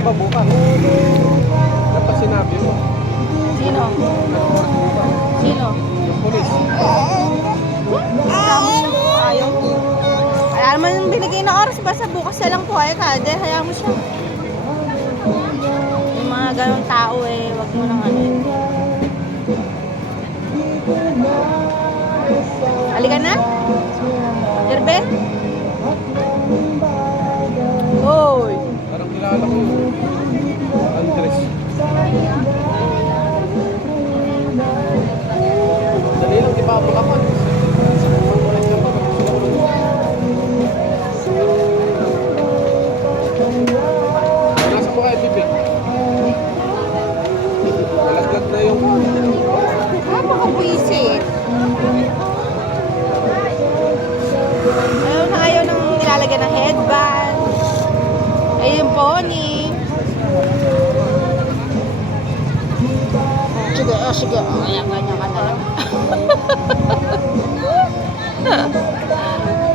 ba bukas? Dapat sinabi mo. Sino? Anong oras bukas? Sino? Yung polis. Kasama siya. Ayaw. Kaya naman yung binigay na oras. Basta bukas na lang po. Ay ka. De, hayaan mo siya. Yung mga ganong tao eh. Wag mo nang ano. Halika na. Jerbe? Hoy. Parang kilala ko yun. Andres. Dali lang, di ba ako kapag? Nasa mo kayo, Bibi? Nalaglag na yung... Napaka-busy. Ayaw nang nilalagyan ng headband. Ay, yung pony. Sige, sige. Ayan, ganyan ka na lang.